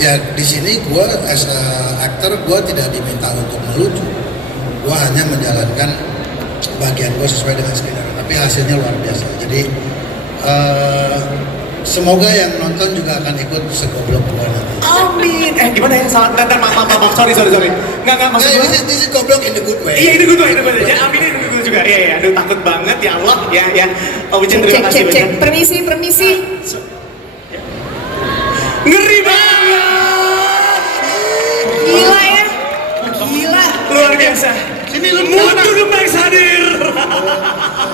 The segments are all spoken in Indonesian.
Ya di sini gue as a actor gue tidak diminta untuk melucu, gue hanya menjalankan bagian gue sesuai dengan skenario, tapi hasilnya luar biasa. Jadi semoga yang nonton juga akan ikut segoblok gue nanti. Amin. Gimana ya? Salah. Maaf. Sorry. Nggak maksud gue. This is goblok in the good way. Iya, ini good way. Ya, amin ini good juga. Iya. Aduh, takut banget ya Allah. Ya. Oh, Ucin, terima kasih banyak. Permisi. Ngeri banget. Gila ya. Gila. Luar biasa. Sini lu Mutu The Max hadir.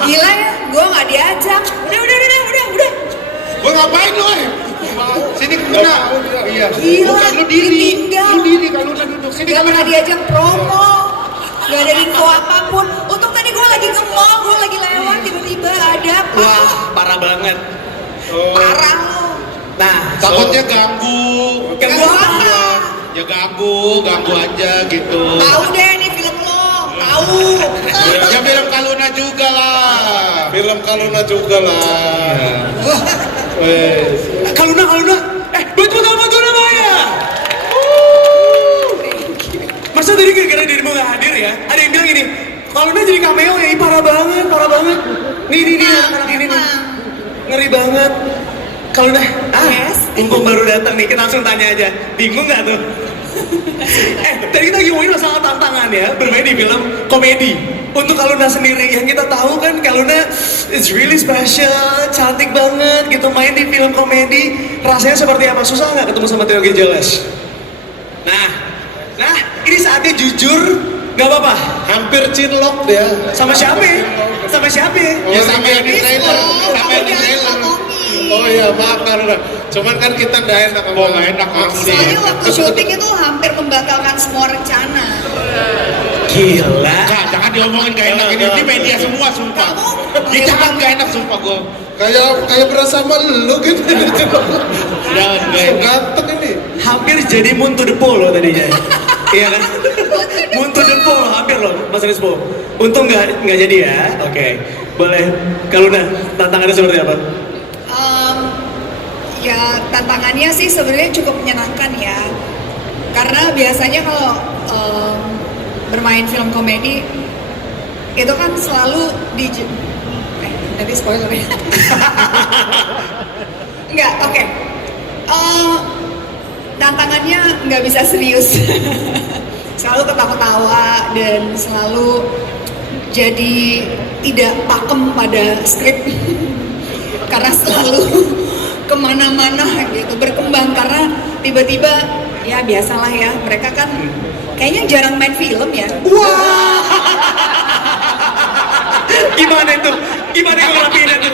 Gila ya. Gue nggak diajak. Udah. Gue ngapain lu? Sini kena. Iya. Gila. Bukan, lu diri kalau udah duduk sini. Gak pernah diajak promo. Gak ada info apapun. Untung tadi gue lagi nge-mall, gue lagi lewat tiba-tiba ada. Wah, parah banget. Parah lo. Nah, Takutnya ganggu. Ganggu apa? Ya ganggu aja gitu. Tahu deh nih film lo. Tahu. Ya film Kaluna juga lah. Kaluna. Buat Maya. Masa tadi gara-gara dirimu gak hadir ya? Ada yang bilang gini, Kaluna jadi cameo ya, parah banget. Nih anak-anak ini nih. Ngeri banget. Kaluna, Yes. mumpung baru datang nih, kita langsung tanya aja. Bingung gak tuh? Tadi kita lagi ngomongin masalah tantangan ya, bermain di film komedi. Untuk Kaluna sendiri, yang kita tahu kan Kaluna is really special, cantik banget gitu, main di film komedi. Rasanya seperti apa? Susah nggak ketemu sama Theo Gejeles? Nah, ini saatnya jujur, nggak apa-apa. Hampir cinlok dia. Sama siapa? Ya, Sama yang di trailer. Oh iya, maaf Kaluna. Cuman kan kita nggak enak ngomong, nggak enak sih. Soalnya waktu syuting itu hampir membatalkan semua rencana. Gila. Jangan diomongin gak enak ini media semua sumpah. Jangan gak enak sumpah gue. Kayak berasa sama lu gitu. Ganteng ini. Hampir jadi Moon to the Pole loh tadinya. Iya kan? Moon to the Pole hampir loh, Mas Rispo. Untung nggak jadi ya. Oke, boleh. Kaluna, tantangannya seperti apa? Ya tantangannya sih sebenarnya cukup menyenangkan ya. Karena biasanya kalau bermain film komedi itu kan selalu nanti spoiler ya. Enggak, oke. Tantangannya nggak bisa serius. Selalu ketawa-ketawa dan selalu jadi tidak pakem pada skrip. Karena selalu kemana-mana gitu, berkembang karena tiba-tiba ya biasalah ya, mereka kan kayaknya jarang main film ya. Wah. Gimana itu ngelakuin itu?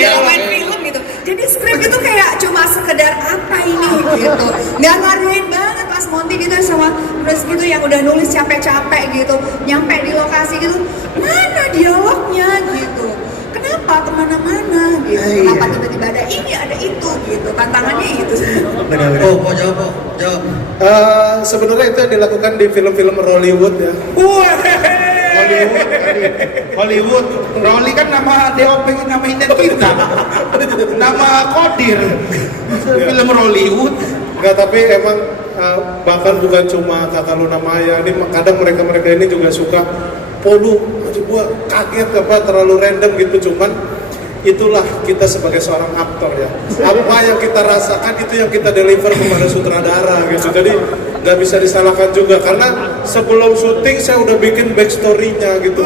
Jarang main film gitu. Jadi skrip itu kayak cuma sekedar apa ini gitu. Nggak ngaruhin banget Mas Monty gitu sama terus gitu yang udah nulis capek-capek gitu, nyampe di lokasi gitu, mana dialognya gitu. Kenapa kemana-mana gitu? Kenapa tiba-tiba ada ini ada itu gitu? Tantangannya itu. Oh, mau jawab. Sebenarnya itu yang dilakukan di film-film Hollywood ya. Hollywood. Rolly kan nama DOP, nama identitas. Nama kodir. Film Hollywood. Enggak, tapi emang bahkan bukan cuma Kakak Luna Maya, ini kadang mereka ini juga suka polu. Gua kaget apa terlalu random gitu, cuman itulah kita sebagai seorang aktor ya. Apa yang kita rasakan itu yang kita deliver kepada sutradara gitu. Jadi nggak bisa disalahkan juga karena sebelum syuting saya udah bikin backstory-nya gitu.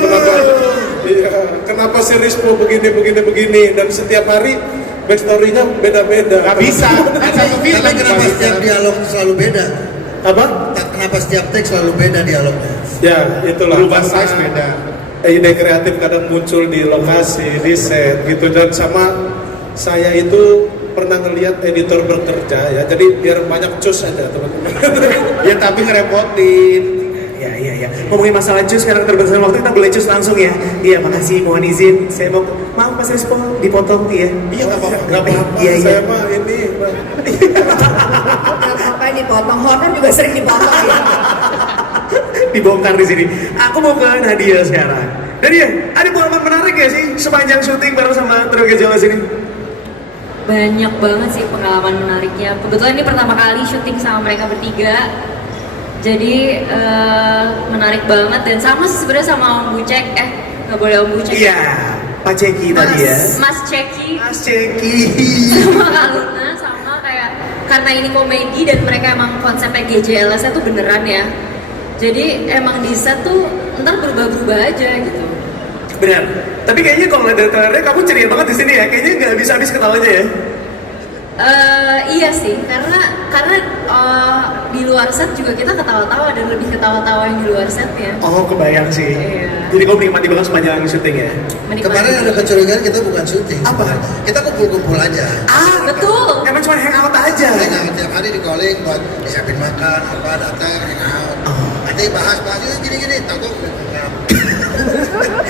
Kenapa si Rispo begini dan setiap hari backstory-nya beda-beda. Gak bisa. Satu film. Tapi kenapa setiap dialog selalu beda? Apa? Kenapa setiap teks selalu beda dialognya? Ya itulah. Berubah size beda. Ide kreatif kadang muncul di lokasi, di set gitu, dan sama saya itu pernah ngelihat editor bekerja ya, jadi biar banyak cus aja teman-teman. Ya tapi ngerepotin. Ya. Ngomongin masalah cus, sekarang terbatasan waktu kita boleh cus langsung ya. Iya, makasih, mohon izin. Saya mau maaf Mas Rispo dipotong ya. Iya nggak apa-apa. Iya. Saya mah ini. Apa dipotong? Honor juga sering dipotong ya. Dibongkar di sini. Aku mau ke Nadia sekarang. Nadia, ada pengalaman menarik gak sih sepanjang syuting bareng sama Theo Gejeles ini? banyak banget sih pengalaman menariknya. Kebetulan ini pertama kali syuting sama mereka bertiga. Jadi menarik banget dan sama sih sebenarnya sama Om Bucek. Nggak boleh Om Bucek. Iya, Pak Ceki tadi ya. Mas Ceki. Mas Ceki. Sama Kak Luna, sama kayak karena ini komedi dan mereka emang konsepnya GJLS-nya tuh beneran ya. Jadi emang di set tuh ntar berubah-berubah aja gitu. Benar. Tapi kayaknya kalau lihat dari trailernya kamu ceria banget di sini ya. Kayaknya nggak habis-habis ketawanya ya. Iya sih, karena di luar set juga kita ketawa-tawa dan lebih ketawa-tawa yang di luar setnya. Oh, kebayang sih. Iya. Jadi kamu menikmati banget sepanjang syuting ya. Menikmati. Kemarin ada kecurigaan kita bukan syuting. Apa? Kita kumpul-kumpul aja. Betul. Emang cuma hangout aja. Hangout tiap hari di calling buat disiapin makan, apa datang hangout. Nanti bahas-bahas gini-gini, tahu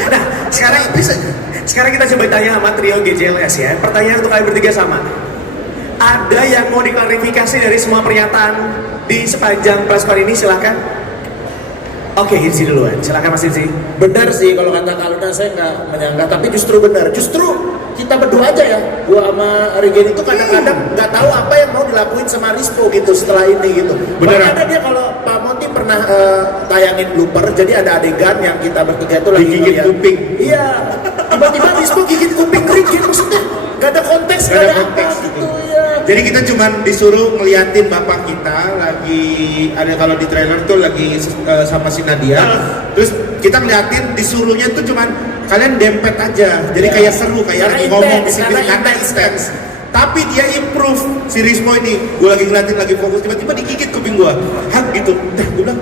Nah, sekarang bisa aja. Sekarang kita coba tanya sama trio GJLS ya. Pertanyaan untuk kalian bertiga sama. Ada yang mau diklarifikasi dari semua pernyataan di sepanjang press con ini? Silahkan. Oke, Hipsi duluan. Silahkan Mas Hipsi. Benar sih kalau kata Kaluna, saya nggak menyangka, tapi justru benar. Justru kita berdua aja ya, gua sama Regen itu kadang-kadang nggak tahu apa yang mau dilakuin sama Rispo gitu setelah ini gitu. Beneran? Bahkan ada dia kalau Pak Monty pernah tayangin blooper, jadi ada adegan yang kita bertiga tuh lagi Digigit ngeliat. kuping. Iya, tiba-tiba Rispo gigit kuping Regen, maksudnya nggak ada konteks, nggak ada apa gitu ya. Jadi kita cuma disuruh ngeliatin bapak kita lagi ada kalau di trailer tuh lagi sama si Nadia. Terus kita ngeliatin disuruhnya tuh cuman kalian dempet aja. Jadi kayak seru kayak lagi ngomong di sini karena intens. Tapi dia improve si Rismo ini. Gue lagi ngeliatin lagi fokus tiba-tiba digigit kuping gue. Hah gitu. Dah gue bilang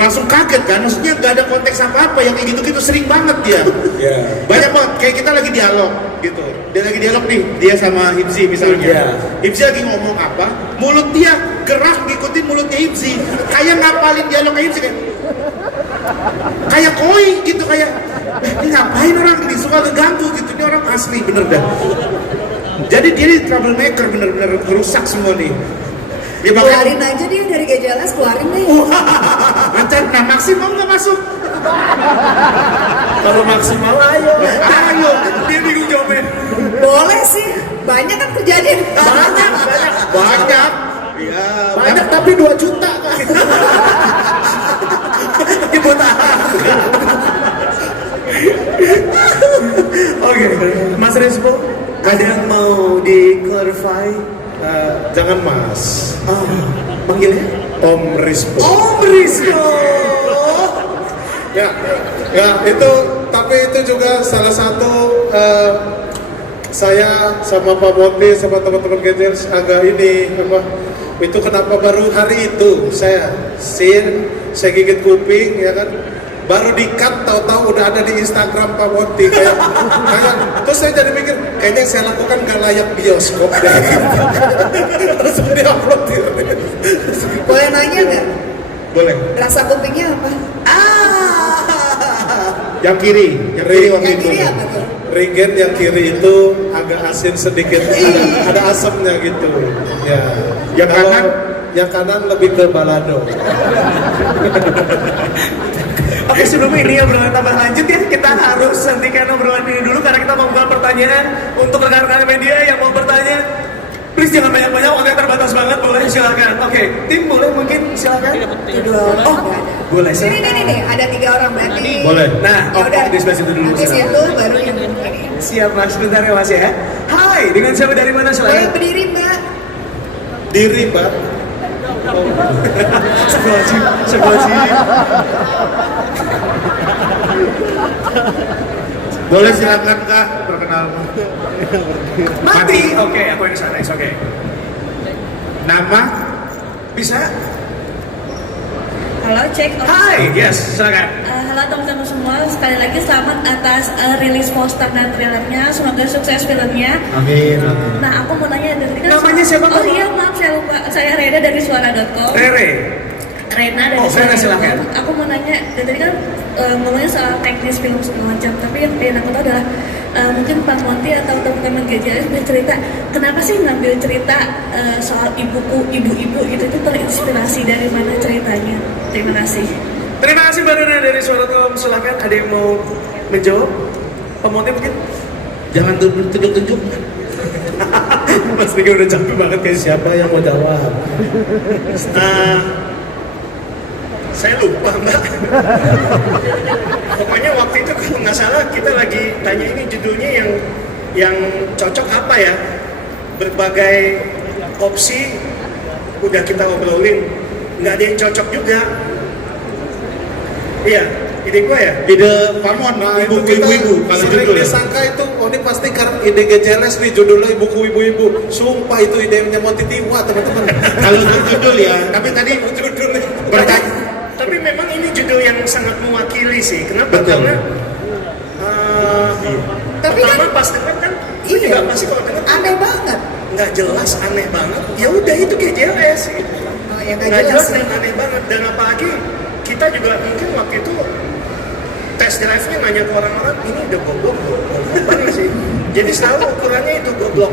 langsung kaget kan. Maksudnya gak ada konteks apa-apa yang kayak gitu-gitu sering banget dia. Banyak banget kayak kita lagi dialog gitu. Dia lagi dialog nih, dia sama Hipsi misalnya. Hipsi lagi ngomong apa, mulut dia gerak ngikutin mulutnya Hipsi. Kayak ngapalin dialognya Hipsi kayak koi gitu, kayak ini ngapain orang ini, suka keganggu gitu. Ini orang asli bener dah. Jadi dia ini troublemaker, bener-bener merusak semua nih. Ya Keluarin aja dia dari GJLS, keluarin deh. Lancar, nah maksimal nggak masuk. Kalau maksimal ayo. Ayo, Dia bingung jawabnya. Boleh sih, banyak kan kejadian. banyak. Ya, Banyak tapi 2 juta kan. Ibu tahan. Oke, Mas Rispo, ada yang mau di-clarify? Jangan Mas, Manggilnya? Om Rispo. Om Rispo. Ya, itu, tapi itu juga salah satu saya sama Pak Monty sama teman-teman GJLS agak ini apa? Itu kenapa baru hari itu saya gigit kuping ya kan? Baru di-cut, tahu-tahu udah ada di Instagram Pak Monty kayak terus saya jadi mikir kayaknya yang saya lakukan gak layak bioskop deh. Terus di-upload gitu. Boleh nanya nggak? boleh. Rasa kupingnya apa? Yang kiri wangi Yang kiri apa tuh? Regen yang kiri itu agak asin sedikit, ada asamnya gitu. Ya. Yang Kalau kanan? Yang kanan lebih ke balado. Oke, sebelum ini obrolan tambah lanjut ya, kita harus hentikan obrolan ini dulu karena kita mau buka pertanyaan untuk rekan-rekan media yang mau bertanya. Please jangan banyak-banyak, waktunya terbatas banget, boleh silakan. Oke, tim boleh mungkin silakan. Dua orang. Oh, boleh sih. Ini, ada 3 orang berarti. Boleh. Nah, Ya udah. di sebelah situ dulu. Nanti silakan. situ baru yang ini. Siap mas, sebentar ya mas ya. Hai, dengan siapa dari mana Boleh silakan? berdiri Mbak. Diri, Mbak. Sebelah sini. Boleh silakan Kak, perkenalkan. Mati. Oke, aku yang sana, oke. Nama? Bisa? Halo, cek. Hai, yes, silakan. Halo teman-teman semua, sekali lagi selamat atas rilis poster dan trailernya. Semoga sukses filmnya. Amin. Nah, aku mau nanya dari tadi kan. Namanya siapa, Oh Mbak? iya, maaf saya lupa. Saya Reda dari suara.com. Rere. Rena dari Oh, Rena, suara.com. silakan. Aku mau nanya, dari tadi kan ngomongnya soal teknis film segala macam. Tapi yang pengen aku tahu adalah mungkin Pak Monty atau teman-teman GJLS bisa cerita kenapa sih ngambil cerita soal ibu-ibu gitu, itu terinspirasi dari mana ceritanya? Terima kasih. Terima kasih Mbak Rena dari Suara.com. Silakan, ada yang mau menjawab? Pemotif mungkin? Jangan tunjuk-tunjuk. Mas Riki udah capek banget kayaknya. Siapa yang mau jawab? Saya lupa mbak. Pokoknya waktu itu kalau nggak salah kita lagi tanya ini judulnya yang cocok apa ya. Berbagai opsi udah kita obrolin, nggak ada yang cocok juga. Iya, ide gue ya. Ide Pamon, Nah ibu itu kita ibu kalau sering judul ya. disangka itu, oh ini pasti karena ide GJLS nih judulnya ibuku ibu-ibu. Sumpah itu idenya Monty Tiwa teman-teman. Kalau untuk judul ya, tapi tadi Judulnya. bertanya. Tapi memang ini judul yang sangat mewakili sih. Kenapa? Betul. Karena Tapi pertama kan- pas denger kan, lu Iya. juga pasti kalau denger Aneh banget. nggak jelas, aneh banget. Ya udah itu GJLS. Oh, ya Nggak jelas dan aneh banget. Dan apalagi kita juga mungkin waktu itu test drive-nya nanya ke orang-orang, ini udah goblok banget sih. Jadi selalu ukurannya itu goblok.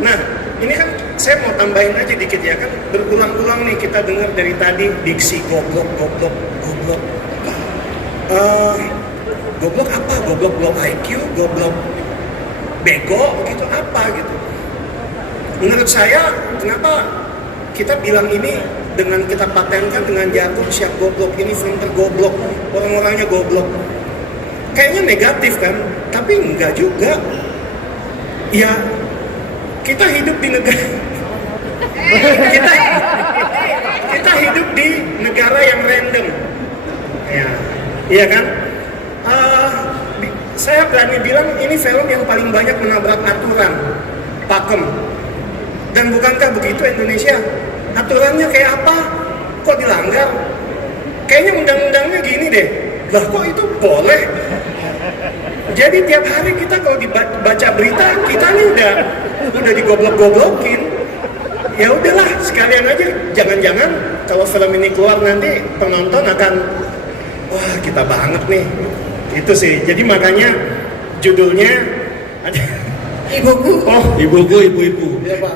Nah, ini kan saya mau tambahin aja dikit ya kan, berulang-ulang nih kita dengar dari tadi diksi goblok. Goblok apa? Goblok IQ, goblok bego, gitu apa gitu. Menurut saya, kenapa kita bilang ini dengan kita patenkan dengan jatuh siap goblok, ini film tergoblok, orang-orangnya goblok. Kayaknya negatif kan, tapi enggak juga. Ya, kita hidup di negara kita hidup di negara yang random. Ya, iya kan? Saya berani bilang ini film yang paling banyak menabrak aturan, pakem. Dan bukankah begitu Indonesia? Aturannya kayak apa? Kok dilanggar? Kayaknya undang-undangnya gini deh. Lah kok itu boleh? Jadi tiap hari kita kalau dibaca berita, kita nih udah digoblok-goblokin. Ya udahlah, sekalian aja. Jangan-jangan kalau film ini keluar nanti penonton akan, wah kita banget nih. Itu sih. Jadi makanya judulnya Ibuku. oh Ibu-ibu, ibu-ibu.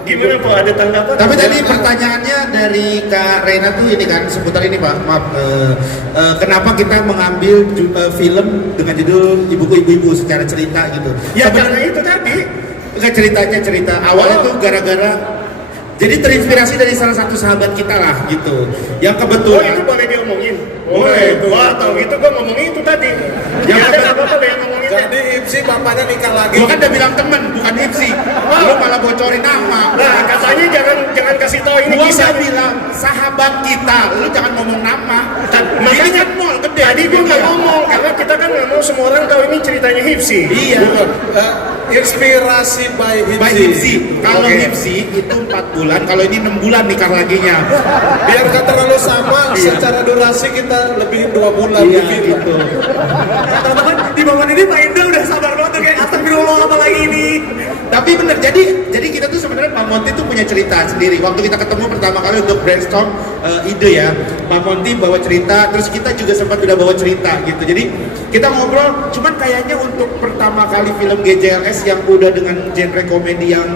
gimana Pak, ada tanggapan? Tapi tadi pertanyaannya dari Kak Reina tuh ini kan seputar ini Pak, maaf, kenapa kita mengambil film dengan judul Ibuku Ibu-Ibu secara cerita gitu? Ya karena itu tadi. Enggak, cerita awalnya tuh gara-gara jadi terinspirasi dari salah satu sahabat kita lah gitu, yang Oh kebetulan itu boleh diomongin? Boleh, itu. Wah tau gitu gue ngomongin itu tadi. Yang Ya ada betul. nggak apa-apa deh yang ngomongin. Jadi Ipsi bapaknya nikah lagi. gua kan udah bilang temen bukan hipsi, lu malah bocorin nama. Nah katanya jangan kasih tahu ini Gua kisah. udah bilang sahabat kita, lu jangan ngomong nama. Makanya Ini kan mall gede. tadi gue nggak ngomong karena kita kan nggak mau semua orang tahu ini ceritanya Hipsi. Iya. Inspirasi by Hipsi. By Hipsi. Kalau Oke. Hipsi itu 4 bulan, kalau ini 6 bulan nikah laginya. Biar gak terlalu sama, secara durasi kita lebih 2 bulan Iya bikin. gitu. Teman-teman di momen ini Pak Indra udah sabar banget tuh kayak astagfirullah apa lagi ini. Tapi bener, jadi kita tuh sebenarnya Pak Monty tuh punya cerita sendiri. Waktu kita ketemu pertama kali untuk brainstorm ide ya, Pak Monty bawa cerita, terus kita juga sempat udah bawa cerita gitu. Jadi kita ngobrol, cuman kayaknya untuk pertama kali film GJLS yang udah dengan genre komedi yang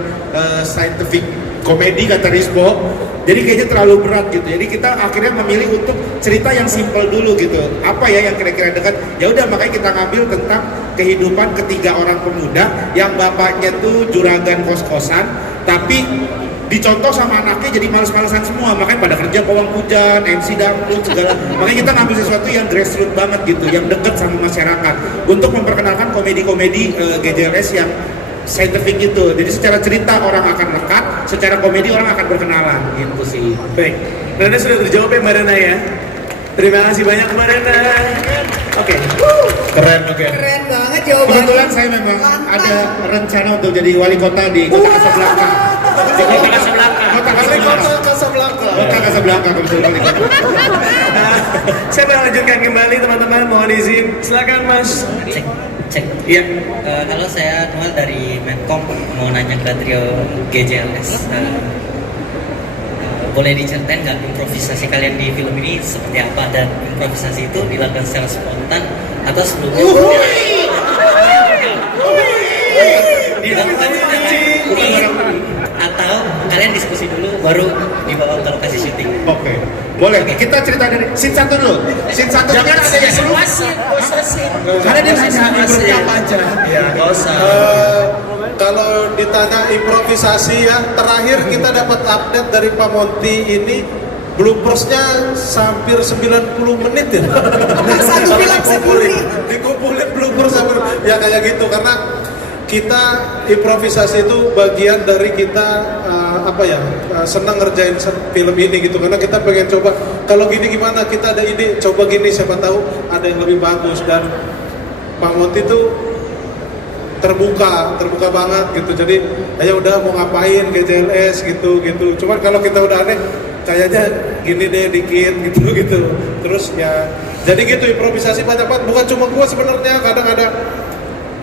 scientific komedi kata Rispo, jadi kayaknya terlalu berat gitu. Jadi kita akhirnya memilih untuk cerita yang simple dulu gitu. Apa ya yang kira-kira dekat? Ya udah, makanya kita ngambil tentang kehidupan ketiga orang pemuda yang bapaknya tuh juragan kos-kosan, tapi dicontoh sama anaknya jadi males-malesan semua, makanya pada kerja pawang hujan, MC dangdut segala. Makanya kita ngambil sesuatu yang grassroots banget gitu, yang deket sama masyarakat untuk memperkenalkan komedi-komedi GJLS yang scientific itu. Jadi secara cerita orang akan lekat, secara komedi orang akan berkenalan gitu sih. Baik, Rena sudah terjawab ya Mbak Rena ya. Terima kasih banyak Mbak Rena. Oke. Keren, oke. Keren banget jawabannya. Kebetulan saya memang Lantang. ada rencana untuk jadi wali kota di kota Casablanca. Di kota Casablanca. Kota Wali Casablanca. kota Casablanca. Kota Casablanca kebetulan wali kota. Saya melanjutkan kembali teman-teman, mohon izin. Silakan Mas. Cek. Iya. Halo, saya Noel dari Medcom, mau nanya ke trio GJLS. Boleh diceritain nggak improvisasi kalian di film ini seperti apa, dan improvisasi itu dilakukan secara spontan atau sebelumnya dilakukan atau kalian diskusi dulu baru dibawa ke lokasi syuting? Oke. Boleh, kita cerita dari scene 1 dulu. Scene 1 kan ada yang seru. Karena dia hanya bercapa aja. Ya, nggak usah. kalau ditanya improvisasi ya, terakhir kita dapat update dari Pak Monty ini bloopersnya hampir 90 menit ya. Satu film dikumpulin bloopers sampai ya kayak gitu, karena kita improvisasi itu bagian dari kita senang ngerjain film ini gitu, karena kita pengen coba kalau gini gimana, kita ada ide coba gini, siapa tahu ada yang lebih bagus. Dan Pak Monty itu terbuka banget gitu, jadi ayo udah mau ngapain GJLS gitu. Cuman kalau kita udah aneh kayaknya gini deh dikit gitu. Terus ya jadi gitu, improvisasi banyak banget, bukan cuma gua sebenarnya, kadang ada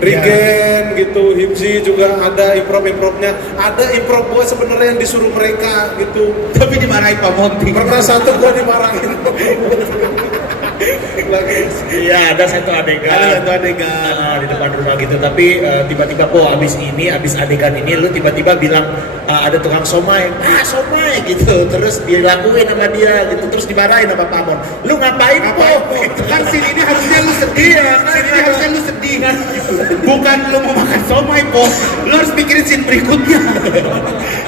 Regen gitu, Himzi juga ada improvnya, ada improv gua sebenarnya yang disuruh mereka gitu. Tapi dimarahin Pak Monty. Pernah satu gua dimarahin. Iya, ada satu adegan di depan rumah gitu, tapi tiba-tiba abis adegan ini lu tiba-tiba bilang ada tukang somai gitu, terus dilakuin sama dia gitu, terus dimarahin sama Pak Mon. Lu ngapain po? Kan scene ini harusnya lu sedih. Scene ini harusnya lu sedih. Bukan lu mau makan somai po. Lu harus pikirin scene berikutnya.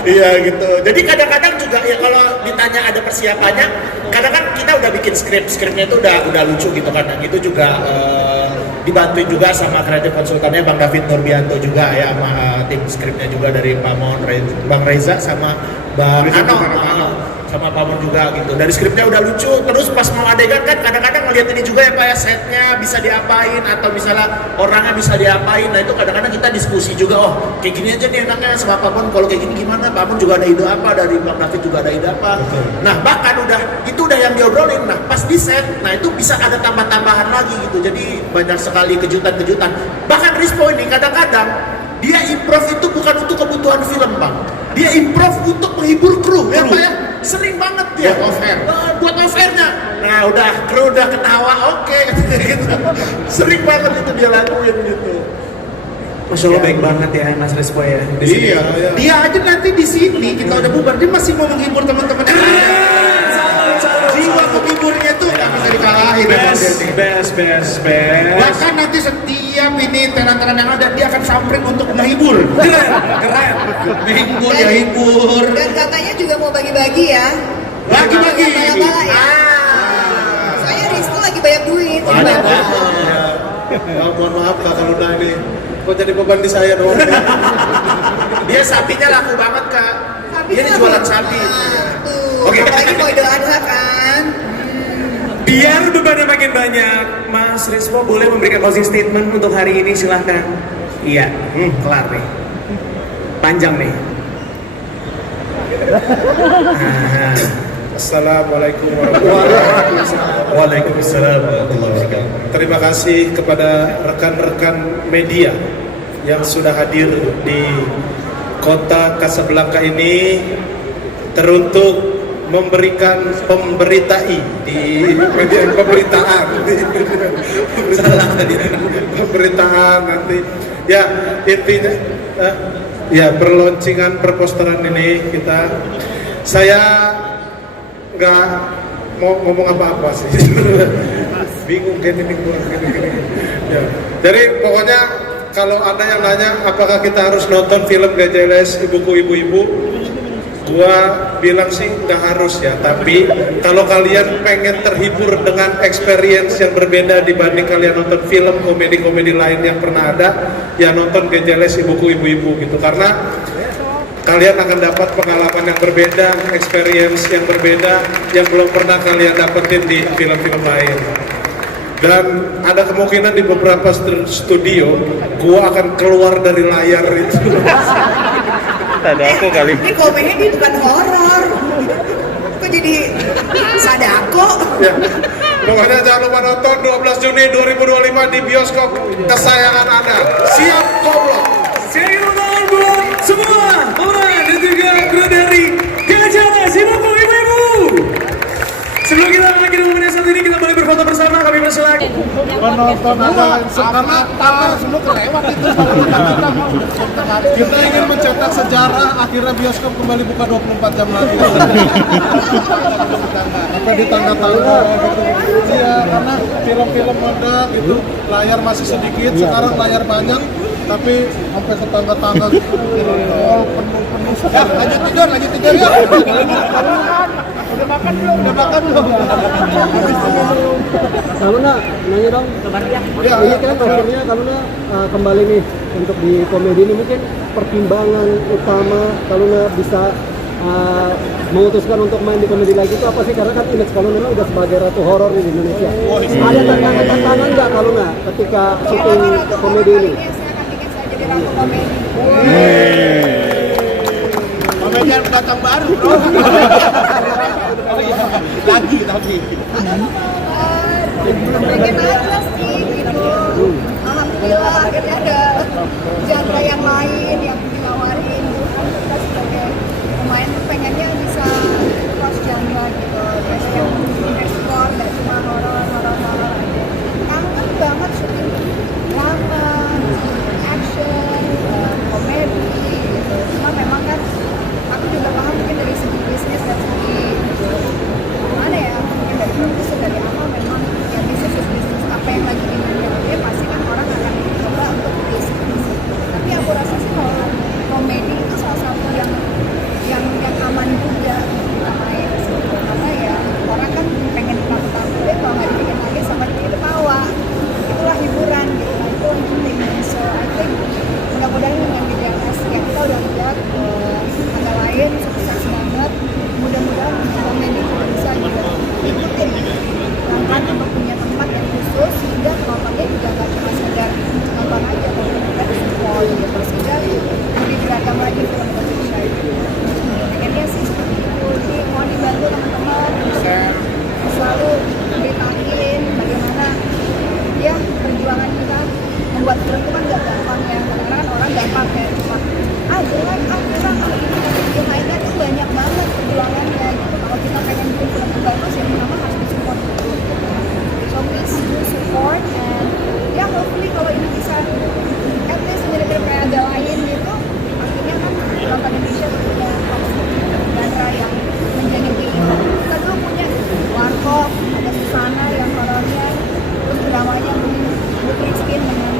Iya gitu. Jadi kadang-kadang juga ya kalau ditanya ada persiapannya, kadang-kadang kita udah bikin skripnya itu udah lucu gitu kan. Itu juga dibantuin juga sama kreatif konsultannya Bang David Nurbianto juga ya, sama tim skripnya juga dari Pak Mon, Bang Reza sama Bang Ano. Sama Pak Mon juga gitu. Dari skripnya udah lucu, terus pas mau adegan kan kadang-kadang ngeliat ini juga ya kayak setnya bisa diapain atau misalnya orangnya bisa diapain. Nah itu kadang-kadang kita diskusi juga, oh kayak gini aja nih enaknya sama Pak Mon, kalau kayak gini gimana? Pak Mon juga ada ide apa, dari Bang David juga ada ide apa. Nah bahkan itu udah yang diobrolin. Nah pas di set, nah itu bisa ada tambah-tambahan lagi gitu. Jadi banyak sekali kejutan-kejutan. Bahkan Rispo ini kadang-kadang dia improv itu bukan untuk kebutuhan film Bang, dia improv untuk menghibur kru ya Pak ya. Sering banget dia buat off air-nya. Nah udah kru udah ketawa oke gitu. Sering banget itu dia lakuin gitu. Masya Allah baik banget ya Mas Rispo ya. Iya. Dia aja nanti di sini kita udah bubar, dia masih mau menghibur teman-teman. Jiwa penghiburnya tuh nggak bisa dikalahin. Best. Bahkan nanti setiap ini tenan-tenan yang ada dia akan samperin untuk menghibur. Keren. Menghibur ya hibur. Dan katanya juga mau bagi-bagi ya. Bagi-bagi. Bala-bala ya. Soalnya Rispo lagi banyak duit. Mohon maaf Kak Luna ini, kok jadi beban di saya doang. Dia sapinya laku banget Kak. Dia jualan sapi. Oke. Apalagi mau Idul Adha kan. Biar bebannya makin banyak, Mas Rispo boleh memberikan closing statement untuk hari ini, silahkan. Iya, kelar nih. Panjang nih. Assalamualaikum warahmatullahi wabarakatuh. Waalaikumsalam warahmatullahi wabarakatuh. Terima kasih kepada rekan-rekan media yang sudah hadir di kota Casablanca ini, teruntuk memberikan pemberitaan di media pemberitaan nanti ya, intinya ya perloncingan perposteran ini saya nggak mau ngomong apa-apa sih. Bingung gini ya. Jadi pokoknya kalau ada yang nanya apakah kita harus nonton film GJLS Ibuku Ibu-Ibu, gua bilang sih nggak harus ya, tapi kalau kalian pengen terhibur dengan experience yang berbeda dibanding kalian nonton film komedi-komedi lain yang pernah ada, ya nonton GJLS Ibuku Ibu-Ibu gitu, karena kalian akan dapat pengalaman yang berbeda, experience yang berbeda yang belum pernah kalian dapetin di film-film lain. Dan ada kemungkinan di beberapa studio gua akan keluar dari layar itu. Ada aku kali. Ini komedi bukan horor. Kok jadi sadako? Ya. Pokoknya jangan lupa nonton 12 Juni 2025 di bioskop kesayangan Anda. Siap goblok. Silakan buat semua orang dan juga kru dari GJLS Ibuku Ibu-Ibu. Sebelum kita mengakhiri momen yang satu ini, kita boleh berfoto bersama. Kami persilakan. Penonton ada karena tanah semua kelewat itu. Kita ingin mencetak sejarah, akhirnya bioskop kembali buka 24 jam lagi. Sampai di tangga-tangga gitu. Iya, karena film-film modern itu layar masih sedikit, sekarang layar banyak. tapi sampai tetangga-tangga gitu mall penuh ya. Lanjut tidur yuk. Udah makan belum? Kalau nanya dong, Ya, ini kan akhirnya kalau kembali nih untuk di komedi ini mungkin pertimbangan utama kalau bisa memutuskan untuk main di komedi lagi itu apa sih? Karena kan image kalau udah sebagai ratu horor di Indonesia. Ada tantangan nggak kalau ketika syuting komedi ini? Saya akan bikin saya jadi ratu komedi. Komedian pendatang baru, bro. Lagi tapi. Pengen aja sih gitu. Alhamdulillah akhirnya ada genre yang lain yang dinawarin. Kita sebagai pemain pengennya bisa cross genre gitu. Terus yang explore nggak cuma horor aja. Kangen banget syuting drama, action, komedi gitu. Cuma memang kan aku juga paham mungkin dari segi bisnis dan segi mana ya, mungkin dari produser dari apa memang ya bisnis apa yang lagi dimainkan pasti kan orang akan coba untuk risk. Tapi aku rasa sih kalau komedi itu salah satu yang aman juga kita main karena ya orang kan pengen ketawa-tawa, tapi kalau nggak dibikin lagi sama dia ketawa itulah hiburan gitu. Nah, itu yang penting. So I think mudah-mudahan dengan BTS ya kita udah lihat agak lain sukses banget. Mudah-mudahan komedi juga bisa juga ikutin langkah untuk punya tempat yang khusus sehingga penontonnya juga nggak cuma sekedar nonton aja, tapi kita support gitu sehingga lebih beragam lagi film Indonesia itu. Pengennya sih seperti itu. Jadi mau dibantu teman-teman selalu beritain bagaimana ya perjuangan kita membuat film itu kan nggak gampang ya. Kadang-kadang orang gampang kayak cuma kurang yang lainnya tuh banyak banget perjuangannya gitu. Kalau kita pengen bikin film yang bagus ya pertama harus disupport dulu. So please do support and ya hopefully kalau ini bisa at least menjadi kayak ada lain gitu, akhirnya kan penonton Indonesia punya genre yang menjadi pilihan. Kita dulu punya Warkop, ada Susana yang horornya, terus dramanya mungkin Putri Skin dengan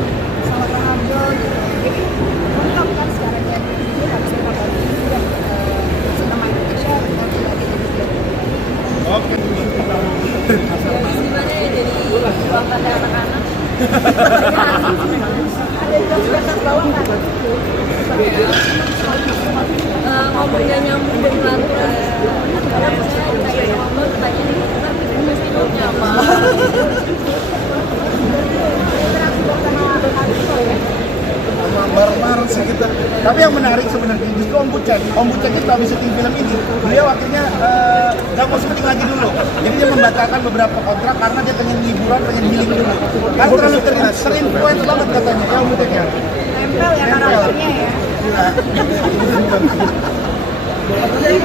Sama Raharjo gitu. Jadi lengkap kan secara genre. Jadi harus kita bagi juga sinema Indonesia kita bisa lagi jadi Oke. Gimana ya jadi jual pada anak-anak? ada juga atas bawah kan? Ngomongnya nyambung dengan aturan saya kayak ngomong tanya nih kita mesti ngomongnya apa? Bareng-bareng sih kita. Tapi yang menarik sebenarnya justru Om Bucek itu habis syuting film ini, beliau akhirnya gak mau syuting lagi dulu. Jadi dia membatalkan beberapa kontrak karena dia pengen liburan, pengen healing dulu. Karena terlalu terinfluence banget katanya ya Om Bucek ya. Nempel ya karakternya ya. Gila.